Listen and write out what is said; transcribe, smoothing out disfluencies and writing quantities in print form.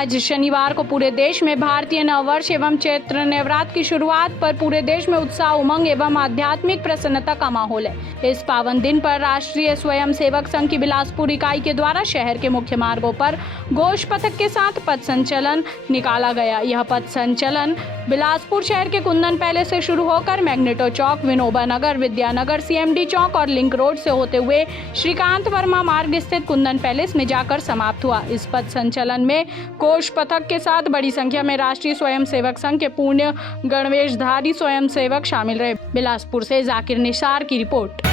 आज शनिवार को पूरे देश में भारतीय नववर्ष एवं चैत्र नवरात्र की शुरुआत पर पूरे देश में उत्साह, उमंग एवं आध्यात्मिक प्रसन्नता का माहौल है। इस पावन दिन पर राष्ट्रीय स्वयं सेवक संघ की बिलासपुर इकाई के द्वारा शहर के मुख्य मार्गों पर घोष पथक के साथ पथ संचलन निकाला गया। यह पथ संचलन बिलासपुर शहर के कुंदन पैलेस से शुरू होकर मैग्नेटो चौक, विनोबा नगर, विद्यानगर, CMD चौक और लिंक रोड से होते हुए श्रीकांत वर्मा मार्ग स्थित कुंदन पैलेस में जाकर समाप्त हुआ। इस पथ संचलन में घोष पथक के साथ बड़ी संख्या में राष्ट्रीय स्वयं सेवक संघ के पुण्य गणवेशधारी स्वयं सेवक शामिल रहे। बिलासपुर से जाकिर निसार की रिपोर्ट।